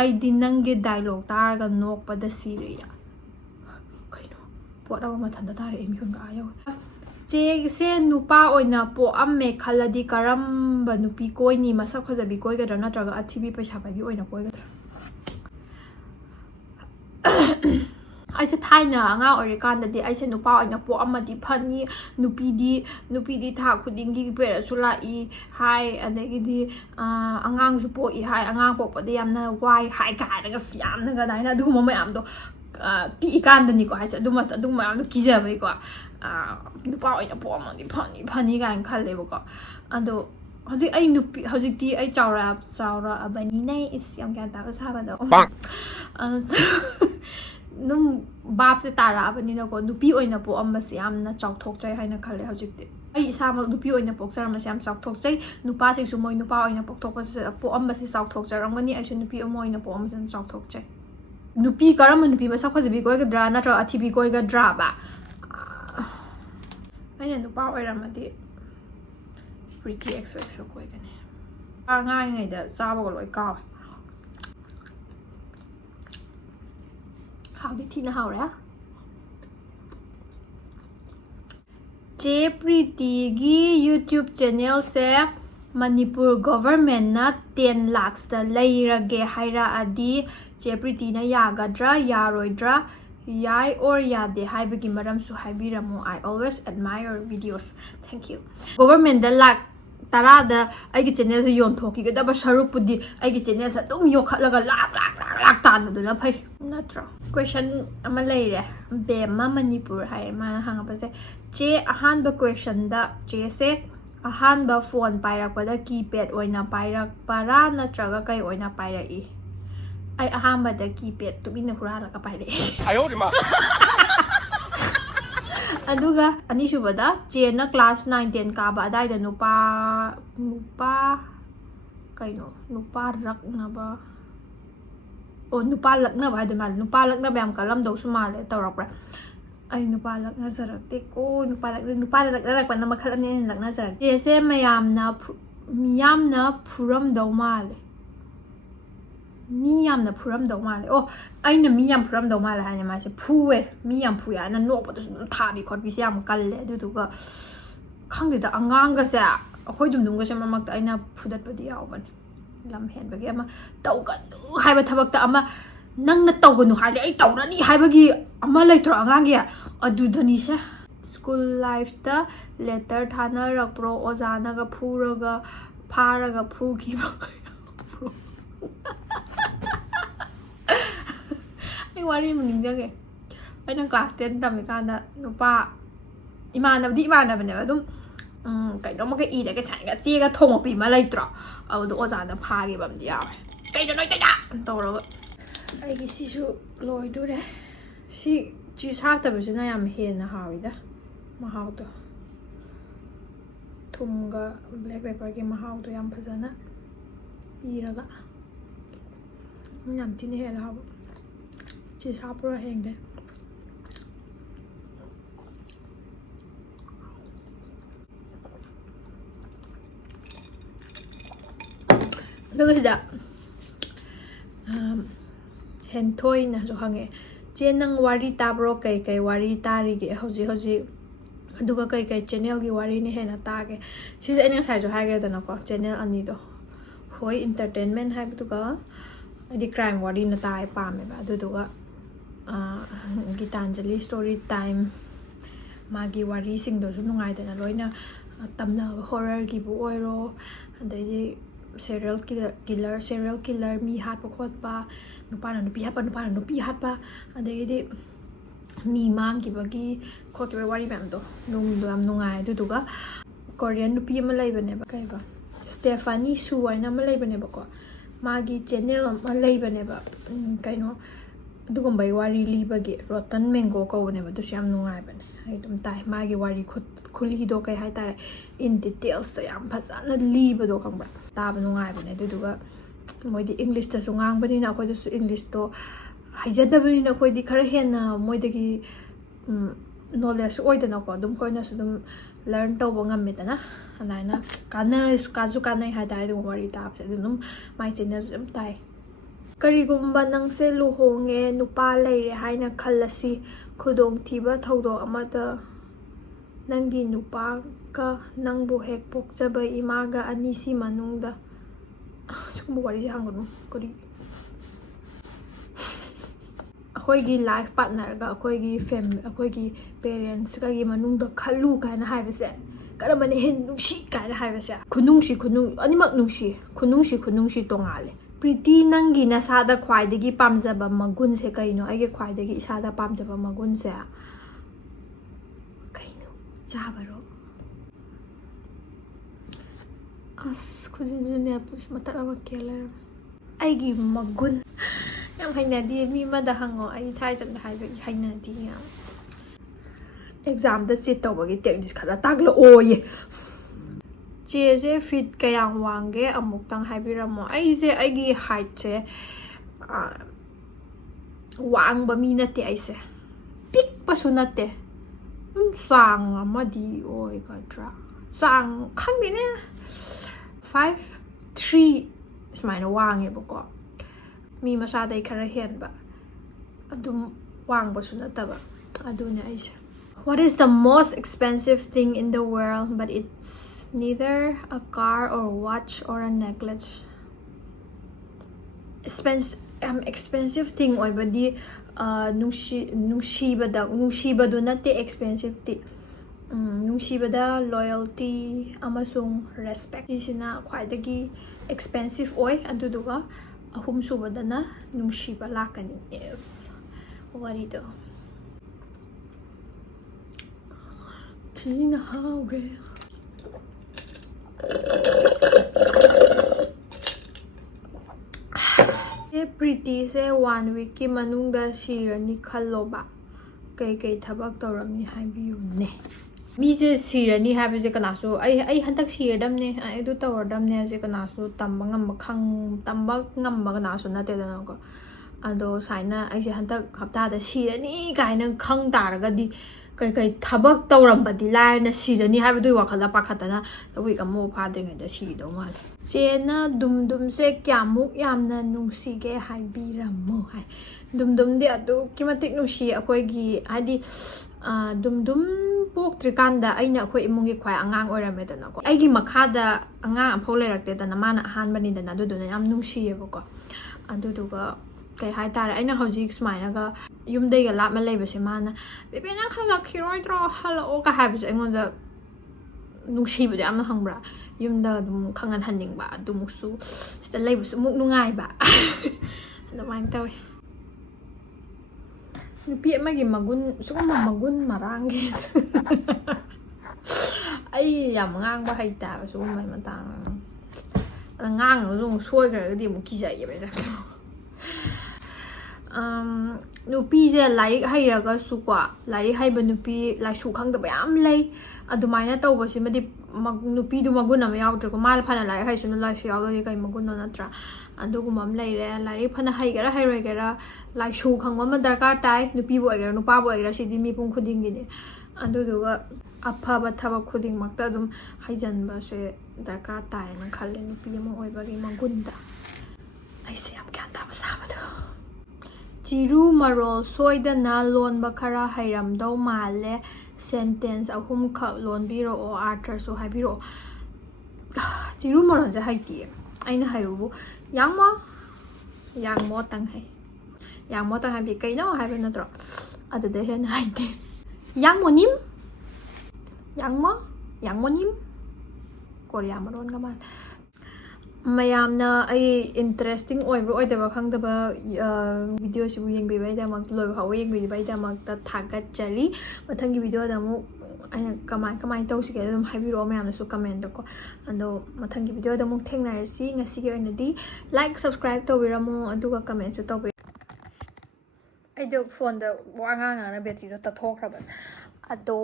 ꯑꯩꯗꯤ ꯅꯪꯒꯤ ꯗꯥꯏꯂꯣग ꯇꯥꯔꯒ ꯅꯣꯛꯄꯗ ꯁꯤꯔꯦ ꯀꯩꯅꯣ ꯄꯣꯠ ꯑꯃ ꯃꯊꯟꯇ ꯇꯥꯔꯛꯑꯦ ꯃꯤꯍꯨꯟꯒ ꯌꯧꯋꯦ ꯆꯦꯁꯦ ꯅꯨꯄꯥ ꯑꯣꯏꯅ ꯄꯣꯛꯑꯝꯃꯦ ꯈꯜꯂꯗꯤ ꯀꯔꯝꯕ ꯅꯨꯄꯤ ꯀꯣꯏꯅꯤ ꯃꯁꯛ ꯐꯖꯕꯤ ꯀꯣꯏꯒꯗ꯭ꯔꯥ ꯅꯠꯇ꯭ꯔꯒ ꯑꯊꯤꯕꯤ ꯄꯩꯁꯥ ꯄꯥꯏꯕꯤ ꯑꯣꯏꯅ ꯀꯣꯏꯒꯗ꯭ꯔꯥ ꯑꯩꯁꯦ ꯊꯥꯏꯅ ꯑꯉꯥꯡ ꯑꯣꯏꯔꯤꯀꯥꯟꯗꯗꯤ ꯑꯩꯁꯦ ꯅꯨꯄꯥ ꯑꯣꯏꯅ ꯄꯣꯛꯑꯝꯃꯗꯤ ꯐꯅꯤ ꯅꯨꯄꯤꯗꯤ ꯊꯥ ꯈꯨꯗꯤꯡꯒꯤ ꯄꯦꯔꯠꯁꯨ ꯂꯥꯛꯏ ꯍꯥꯏ ꯑꯗꯒꯤꯗꯤ ꯑꯉꯥꯡꯁꯨ ꯄꯣꯛꯏ ꯍꯥꯏ ꯑꯉꯥꯡ ꯄꯣꯛꯄꯗ ꯌꯥꯝꯅ ꯋꯥꯏ ꯍꯥꯏ ꯀꯥꯏꯔꯒ ꯌꯥꯝꯅ ꯀꯗꯥꯏꯅ ꯑꯗꯨꯒꯨꯝꯕ ꯃꯌꯥꯝꯗꯣ ꯄꯤꯛꯏꯀꯥꯟꯗꯅꯤꯀꯣ ꯍꯥꯏꯁꯦ ꯑꯗꯨ ꯃꯌꯥꯝꯗꯣ ꯀꯤꯖꯕꯩꯀꯣ ꯅꯨꯄꯥ ꯑꯣꯏꯅ ꯄꯣꯛꯑꯝꯃꯗꯤ ꯐꯅꯤ ꯀꯥꯏꯅ ꯈꯜꯂꯦꯕꯀꯣ ꯑꯗꯣ ꯍꯧꯖꯤꯛꯇꯤ ꯑꯩ ꯆꯥꯎꯔꯛꯑꯕꯅꯤꯅ ꯌꯥꯝ ꯒ꯭ꯌꯥꯟ ꯇꯥꯕ ꯁꯥꯕꯗꯣ ꯑꯗꯨꯝ ꯕꯥꯞꯁꯦ ꯇꯥꯔꯛꯑꯕꯅꯤꯅꯀꯣ ꯅꯨꯄꯤ ꯑꯣꯏꯅ ꯄꯣꯛꯑꯝꯕꯁꯦ ꯌꯥꯝꯅ ꯆꯥꯎꯊꯣꯛꯆꯩ ꯍꯥꯏꯅ ꯈꯜꯂꯦ ꯍꯧꯖꯤꯛꯇꯤ ꯑꯩ ꯏꯁꯥꯃꯛ ꯅꯨꯄꯤ ꯑꯣꯏꯅ ꯄꯣꯛꯆꯔꯝꯕꯁꯦ ꯌꯥꯝ ꯆꯥꯎꯊꯣꯛꯆꯩ ꯅꯨꯄꯥꯁꯤꯡꯁꯨ ꯃꯣꯏ ꯅꯨꯄꯥ ꯑꯣꯏꯅ ꯄꯣꯛꯑꯝꯕꯁꯦ ꯆꯥꯎꯊꯣꯛꯆꯔꯝꯒꯅꯤ ꯑꯩꯁꯨ ꯅꯨꯄꯤ ꯑꯃ ꯑꯣꯏꯅ ꯄꯣꯛꯑꯝꯕꯁꯦ ꯌꯥꯝ ꯆꯥꯎꯊꯣꯛꯆꯩ ꯀꯔꯝꯕ ꯅꯨꯄꯤ ꯃꯁꯛ ꯐꯖꯕꯤ ꯀꯣꯏꯒꯗ꯭ꯔꯥ ꯅꯠꯇ꯭ꯔꯒ ꯑꯊꯤꯕꯤ ꯀꯣꯏꯒꯗ꯭ꯔꯥꯕ ꯑꯩꯅ ꯅꯨꯄꯥ ꯑꯣꯏꯔꯝꯃꯗꯤ ꯄ꯭ꯔꯤꯇꯤ XOXO ꯀꯣꯏꯒꯅꯤ ꯉꯥꯡꯉꯤꯉꯩꯗ ꯆꯥꯕꯒ ꯂꯣꯏ ꯀꯥꯎꯋꯦ ꯍꯥꯎꯗꯤ ꯊꯤꯅ ꯍꯥꯎꯔꯦ ꯆꯦ ꯄ꯭ꯔꯤꯇꯤꯒꯤ ꯌꯨꯇ꯭ꯌꯨꯕ ꯆꯦꯅꯦꯜꯁꯦ ꯃꯅꯤꯄꯨꯔ ꯒꯣꯚꯔꯃꯦꯟꯠꯅ 10 lakhsꯇ ꯂꯩꯔꯒꯦ ꯍꯥꯏꯔꯛꯑꯗꯤ ꯆꯦ ꯄ꯭ꯔꯤꯇꯤꯅ ꯌꯥꯒꯗ꯭ꯔꯥ ꯌꯥꯔꯣꯏꯗ꯭ꯔꯥ ꯌꯥꯏ ꯑꯣꯔ ꯌꯥꯗꯦ ꯍꯥꯏꯕꯒꯤ ꯃꯔꯝꯁꯨ ꯍꯥꯏꯕꯤꯔꯝꯃꯨ I always admire your videos thank you ꯒꯣꯚꯔꯃꯦꯟꯠꯗ lakh 10ꯗ ꯑꯩꯒꯤ ꯆꯦꯅꯦꯜꯁꯦ ꯌꯣꯟꯊꯣꯛꯈꯤꯒꯗꯕ ꯁꯔꯨꯛꯄꯨꯗꯤ ꯑꯩꯒꯤ ꯆꯦꯅꯦꯜꯁꯦ ꯑꯗꯨꯝ ꯌꯣꯛꯈꯠꯂꯒ ꯂꯥꯛ ꯇꯥꯟꯕꯗꯨꯅ ꯐꯩ ꯅꯠꯇ꯭ꯔꯣ ꯀ꯭ꯋꯦꯁꯟ ꯑꯃ ꯂꯩꯔꯦ ꯕꯦꯝꯃ ꯃꯅꯤꯄꯨꯔ ꯍꯥꯏ ꯃꯥꯅ ꯍꯪꯉꯛꯄꯁꯦ ꯆꯦ ꯑꯍꯥꯟꯕ ꯀ꯭ꯋꯦꯁꯟꯗ ꯆꯦꯁꯦ ꯑꯍꯥꯟꯕ ꯐꯣꯟ ꯄꯥꯏꯔꯛꯄꯗ ꯀꯤꯄꯦꯗ ꯑꯣꯏꯅ ꯄꯥꯏꯔꯛꯄꯔꯥ ꯅꯠꯇ꯭ꯔꯒ ꯀꯩ ꯑꯣꯏꯅ ꯄꯥꯏꯔꯛꯏ ꯑꯩ ꯑꯍꯥꯟꯕꯗ ꯀꯤꯄꯦꯗ ꯇꯨꯃꯤꯟꯅ ꯍꯨꯔꯥꯜꯂꯒ ꯄꯥꯏꯔꯛꯑꯦ ꯑꯗꯨꯒ ꯑꯅꯤꯁꯨꯕꯗ ꯆꯦꯅ ꯀ꯭ꯂꯥꯁ 9, 10 ꯀꯥꯕ ꯑꯗꯥꯏꯗ ꯅꯨꯄꯥ ꯂꯛꯅꯕ ꯍꯥꯏꯗꯣ ꯃꯥꯜꯂꯦ ꯅꯨꯄꯥ ꯂꯛꯅꯕ ꯌꯥꯝ ꯀꯜꯂꯝꯗꯧꯁꯨ ꯃꯥꯜꯂꯦ ꯇꯧꯔꯛꯄ꯭ꯔꯥ ꯑꯩ ꯅꯨꯄꯥ ꯂꯛꯅꯖꯔꯛꯇꯦꯀꯣ ꯅꯨꯄꯥꯅ ꯂꯛꯅꯔꯛꯄꯅ ꯃꯈꯜ ꯑꯃꯅꯤ ꯑꯩꯅ ꯂꯛꯅꯖꯔꯛꯇꯦ ꯆꯦꯁꯦ ꯃꯤꯌꯥꯝꯅ ꯐꯨꯔꯝꯗꯧ ꯃꯥꯜꯂꯦ ꯃꯤ ꯌꯥꯝꯅ ꯐꯨꯔꯝꯗꯧ ꯃꯥꯜꯂꯦ ꯑꯩꯅ ꯃꯤ ꯌꯥꯝ ꯐꯨꯔꯝꯗꯧ ꯃꯥꯜꯂꯦ ꯍꯥꯏꯅ ꯃꯥꯁꯦ ꯐꯨꯋꯦ ꯃꯤ ꯌꯥꯝ ꯐꯨꯏ ꯍꯥꯏꯅ ꯅꯣꯛꯄꯗꯁꯨ ꯑꯗꯨꯝ ꯊꯥꯕꯤ ꯈꯣꯠꯄꯤꯁꯦ ꯌꯥꯝ ꯀꯜꯂꯦ ꯑꯗꯨꯗꯨꯒ ꯈꯪꯗꯦꯗ ꯑꯉꯥꯡꯒꯁꯦ ꯑꯩꯈꯣꯏ ꯗꯨꯝꯗꯨꯝꯒꯁꯦ ꯃꯔꯛꯇ ꯑꯩꯅ ꯐꯨꯗꯠꯄꯗꯤ ꯌꯥꯎꯕꯅꯦ ꯂꯝ ꯍꯦꯟꯕꯒꯤ ꯑꯃ ꯇꯧꯒꯅꯨ ꯍꯥꯏꯕ ꯊꯕꯛꯇ ꯑꯃ ꯅꯪꯅ ꯇꯧꯒꯅꯨ ꯍꯥꯏꯔꯗꯤ ꯑꯩ ꯇꯧꯔꯅꯤ ꯍꯥꯏꯕꯒꯤ ꯑꯃ ꯂꯩꯇ꯭ꯔꯣ ꯑꯉꯥꯡꯒꯤ ꯑꯗꯨꯗꯅꯤꯁꯦ ꯁ꯭ꯀꯨल लाइफꯇ लेटर थानरꯛꯄ꯭ꯔꯣ ꯑꯣꯖꯥꯅꯒ ꯐꯥꯔꯒ ꯐꯨꯈꯤꯕ ꯑꯩ ꯋꯥꯔꯤ ꯑꯃ ꯅꯤꯡꯖꯪꯉꯦ ꯑꯩꯅ ꯀ꯭ꯂꯥꯁ 10 ꯇꯝꯃꯤꯀꯥꯟꯗ ꯅꯨꯄꯥ ꯏꯃꯥꯟꯅꯕꯅꯦꯕ ꯑꯗꯨꯝ ꯀꯩꯅꯣꯝꯃꯒ ꯏꯔꯒ ꯁꯥꯏꯅꯒ ꯆꯦꯒ ꯊꯣꯡꯉꯛꯄꯤ ꯑꯃ ꯂꯩꯇ꯭ꯔꯣ ꯑꯗꯨꯗꯣ ꯑꯣꯖꯥꯅ ꯐꯥꯈꯤꯕ ꯑꯃꯗꯤ ꯌꯥꯎꯋꯦ ꯀꯩꯅꯣ ꯅꯣꯏ ꯇꯩꯗ ꯇꯧꯔꯒ ꯑꯩꯒꯤ ꯁꯤꯁꯨ ꯂꯣꯏꯗꯣꯔꯦ ꯁꯤ ꯆꯤꯁ ꯍꯥꯞꯇꯕꯁꯤꯅ ꯌꯥꯝ ꯍꯦꯟꯅ ꯍꯥꯎꯋꯤꯗ ꯃꯍꯥꯎꯗꯣ ꯊꯨꯝꯒ ꯕ꯭ꯂꯦꯛ ꯄꯦꯄꯔꯒꯤ ꯃꯍꯥꯎꯗꯣ ꯌꯥꯝ ꯐꯖꯅ ꯄꯤꯔꯒ ꯌꯥꯝ ꯊꯤꯅ ꯍꯦꯟꯅ ꯍꯥꯎꯕ ꯆꯤꯁ ꯍꯥꯞꯄꯨꯔ ꯍꯌꯦꯡꯗꯩ ꯑꯗꯨꯒ ꯁꯤꯗ ꯍꯦꯟꯊꯣꯏꯅꯁꯨ ꯍꯪꯉꯛꯑꯦ ꯆꯦ ꯅꯪ ꯋꯥꯔꯤ ꯇꯥꯕ꯭ꯔꯣ ꯀꯩ ꯋꯥꯔꯤ ꯇꯥꯔꯤꯒꯦ ꯍꯧꯖꯤꯛ ꯑꯗꯨꯒ ꯀꯩ ꯆꯦꯅꯦꯜꯒꯤ ꯋꯥꯔꯤꯅ ꯍꯦꯟꯅ ꯇꯥꯒꯦ ꯁꯤꯁꯦ ꯑꯩꯅ ꯉꯁꯥꯏꯁꯨ ꯍꯥꯏꯈ꯭ꯔꯦꯗꯅꯀꯣ ꯆꯦꯅꯦꯜ ꯑꯅꯤꯗꯣ ꯍꯣꯏ ꯏꯟꯇꯔꯇꯦꯟꯃꯦꯟ ꯍꯥꯏꯕꯗꯨꯒ ꯍꯥꯏꯗꯤ ꯀ꯭ꯔꯥꯏꯝ ꯋꯥꯔꯤꯅ ꯄꯥꯝꯃꯦꯕ ꯑꯗꯨꯗꯨꯒ ꯒꯤꯇꯥꯟꯖꯂꯤ ꯁ꯭ꯇꯣꯔꯤ ꯇꯥꯏꯝ ꯃꯥꯒꯤ ꯋꯥꯔꯤꯁꯤꯡꯗꯨꯁꯨ ꯅꯨꯡꯉꯥꯏꯗꯅ ꯂꯣꯏꯅ ꯇꯝꯅꯕ ꯍꯣꯔꯔꯒꯤꯕꯨ ꯑꯣꯏꯔꯣ ꯑꯗꯩꯗꯤ ꯁꯦꯔꯤꯌꯦꯜ ꯀꯤꯂꯔ ꯃꯤ ꯍꯥꯠꯄ ꯈꯣꯠꯄ ꯅꯨꯄꯥꯅ ꯅꯨꯄꯤ ꯍꯥꯠꯄ ꯑꯗꯒꯤꯗꯤ ꯃꯤ ꯃꯥꯡꯈꯤꯕꯒꯤ ꯈꯣꯠꯈꯤꯕ ꯋꯥꯔꯤ ꯃꯌꯥꯝꯗꯣ ꯌꯥꯝ ꯅꯨꯡꯉꯥꯏ ꯑꯗꯨꯗꯨꯒ ꯀꯣꯔꯤꯌꯟ ꯅꯨꯄꯤ ꯑꯃ ꯂꯩꯕꯅꯦꯕ ꯁ꯭ꯇꯦꯐꯥꯅꯤ ꯁꯨ ꯍꯥꯏꯅ ꯑꯃ ꯂꯩꯕꯅꯦꯕꯀꯣ ꯃꯥꯒꯤ ꯆꯦꯅꯦꯜ ꯑꯃ ꯂꯩꯕꯅꯦꯕ ꯀꯩꯅꯣ ꯑꯗꯨꯒꯨꯝꯕꯒꯤ ꯋꯥꯔꯤ ꯂꯤꯕꯒꯤ ꯔꯣꯇꯟ ꯃꯦꯡꯒꯣ ꯀꯧꯕꯅꯦꯕ ꯑꯗꯨꯁꯨ ꯌꯥꯝ ꯅꯨꯡꯉꯥꯏꯕꯅꯦ ꯑꯩ ꯑꯗꯨꯝ ꯇꯥꯏ ꯃꯥꯒꯤ ꯋꯥꯔꯤ ꯈꯨꯂꯤꯗꯣ ꯀꯩ ꯍꯥꯏꯇꯥꯔꯦ ꯏꯟ ꯗꯤꯇꯦꯜꯁꯇ ꯌꯥꯝ ꯐꯖꯅ ꯂꯤꯕꯗꯣ ꯈꯪꯕ꯭ꯔꯥ ꯇꯥꯕ ꯅꯨꯡꯉꯥꯏꯕꯅꯦ ꯑꯗꯨꯗꯨꯒ ꯃꯣꯏꯗꯤ ꯏꯪꯂꯤꯁꯇꯁꯨ ꯉꯥꯡꯕꯅꯤꯅ ꯑꯩꯈꯣꯏꯗꯁꯨ ꯏꯪꯂꯤꯁꯇꯣ ꯍꯩꯖꯗꯕꯅꯤꯅ ꯑꯩꯈꯣꯏꯗꯤ ꯈꯔ ꯍꯦꯟꯅ ꯃꯣꯏꯗꯒꯤ knowledge oidana ko dum khoina su dum learn tawba ngamedana anaina kasu kanai haidai dum wari ta apse dum mai chena dum tai karigumba nangse luhonge nupa leire haina khallasi khudong thiba thawdo amata nangi nupa ka nangbu hek pokjaba imaga anisi manungda sukuma wari se hangonu kari akoigi life partner ga akoigi family akoigi parents ka gi manungda khallu kana haibase karamane hen nungshi kana haibase khunungshi animak nungshi tongale Pretty nangi nasada khwaidagi pamjaba magun se kaino aige khwaidagi isada pamjaba magun se kaino chabaro as khujinjune pus matara kelar aigi magun yam hainadi mi mada hango ai thai tan haiba hainadi yam exam da sit tawbagi technique khara tagla oye je fit kayang wange amuktang haibiramo aise aigi height se wang ba mi nate aise pik pasu nate sang amadi oi kadra sang khangdine 5'3" smaina wange bako mi masada khara hen ba adum wang basu nataba adune aise What is the most expensive thing in the world, but it's neither a car or watch or a necklace? Expensive thing oy badi nungshibado nate expensive ti nungshibada loyalty amasung respect isina khwaidagi expensive oy aduduga ahum subadana nungshiba lakani yes warido Tina haure Pretty se 1 week ki manungda sirani khalloba kai thabak tawramni haibiyu ne mi je sirani haibje kanasu ai hantak sirdamne ai du tawardamne je kanasu tamba ngamba kanasu nate dana ko ado saina ai je hantak hapta da sirani kaina khang taragadi kai thabak tawrambadi laina sirani haibdu wakhala pakhatana tawi amo phadenge da sido mal chena dum se kyamuk yamna nungsige haibiramo hai dum de adu kimatik nungsi akoi gi hadi dum poktrikanda aina akoi imungi khwai angang oramedana ko aigi makhada angang aphau lerakte dana mana ahanbani dana duduna yam nungsiyebako aduduga kai hai tare aina hojik smaina ga yumdai ga lapma leibase mana bebe nang khala khiroi tro hala o ka habis engonda nungsibade amna hangbra yumda dum khangan hanning ba adumusu sta leibus muk nungai ba lamang tawi nupi amagi magun sukuma magun marangge ai yam ngang ba haita ba sukuma matang ngang ngung soi gra di mu kijai ba da nupi je larik hairaga sukwa larik haiba nupi laisu khangda bayam lei adumaina tawbasi madi nupi du magun am yaudra ko mal phana larik haisuna laisu yaga kai magun no natra adugumam leire larik phana haigara hairogera laisu khangwa ma darkar tai nupi bo agera nupa bo agera sidi mi pung khuding gi ne aduduga aphaba thaba khuding makta dum haijanba se darkar tai na khalle nupi ma oiba gi magunda aise am kya ta basabado Chiru marol soidana lonba khara hairamdau male sentence ahum khak lonbiro o arthur so habiro chiru marol ja haiti aina hayu yangmo tang hai bi kaino haiba natro adade hen haite yangmonim korea maron gaman mayamna ai interesting oibro oidaba khangdaba video sibu yengbibai da mak loi hawe yengbibai da mak ta thagat chali mathangi video da mu aina kamai tawsi ke dum habiro mayamna su comment ko ando mathangi video da mu thengnarsi ngasi ge oinadi like subscribe tawiramo aduga comment su tawi ai do phone da wanga na battery do ta thokraba ado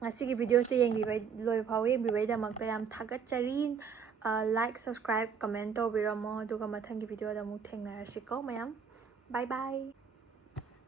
ngasi video se yengbibai loi phaw yengbibai da makta yam thagat chari like subscribe comment to biramo duga mathang video da mu thengnarasi ko mayam bye bye